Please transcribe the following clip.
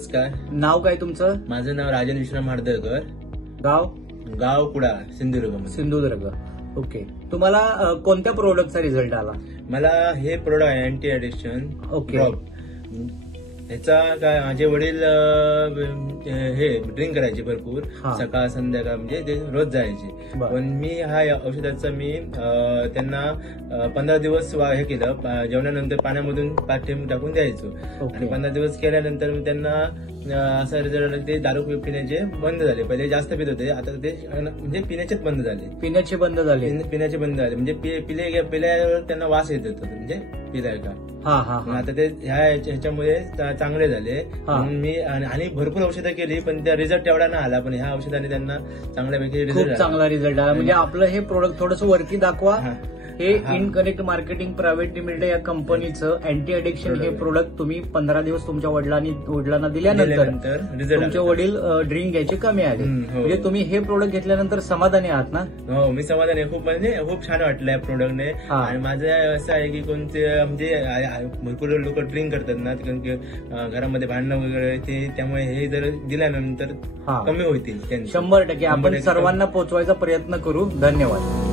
नमस्कार. नाव काय तुमचं? माझं नाव राजन विश्राम हardळकर. गाव कुडा, सिंधुदुर्ग. ओके. तुम्हाला कोणत्या प्रोडक्टचा रिझल्ट आला? मला हे प्रोडक्ट आहे अँटी ॲडिक्शन. ओके. ह्याचा काय माझे वडील हे ड्रिंक करायचे भरपूर, सकाळ संध्याकाळ म्हणजे ते रोज जायचे. पण मी हा औषधाचा मी त्यांना 15 दिवस हे केलं. जेवणानंतर पाण्यामधून 5 थेंब टाकून द्यायचो आणि 15 दिवस केल्यानंतर त्यांना असा रिझल्ट आला. ते दारू पिण्याचे बंद झाले. पहिले जास्त पित होते, आता ते म्हणजे पिण्याचेच बंद झाले. पिण्याचे बंद झाले म्हणजे पिल्यावर त्यांना वास येत होता, म्हणजे पिलाय का. आता ते ह्याच्यामुळे चांगले झाले. म्हणून मी आणि भरपूर औषधं केली, पण त्या रिझल्ट एवढा नाही आला. पण ह्या औषधाने त्यांना चांगल्यापैकी रिझल्ट चांगला रिझल्ट आला. म्हणजे आपलं हे प्रोडक्ट थोडंसं वरती दाखवा. हे इनकनेक्ट मार्केटिंग प्रायव्हेट लिमिटेड या कंपनीचं अँटी ॲडिक्शन हे प्रोडक्ट तुम्ही 15 दिवस तुमच्या वडिलांना दिल्यानंतर तुमचे वडील ड्रिंक घ्यायचे कमी आले. म्हणजे तुम्ही हे प्रोडक्ट घेतल्यानंतर समाधानी आहात ना? हो, मी समाधानी आहे. खूप छान वाटलं या प्रोडक्टने. आणि माझं असं आहे की कोणते म्हणजे भरपूर लोक ड्रिंक करतात ना, घरामध्ये भांडणं वगैरे ते, त्यामुळे हे जर दिल्यानंतर कमी होतील. 100% आपण सर्वांना पोहोचवायचा प्रयत्न करू. धन्यवाद.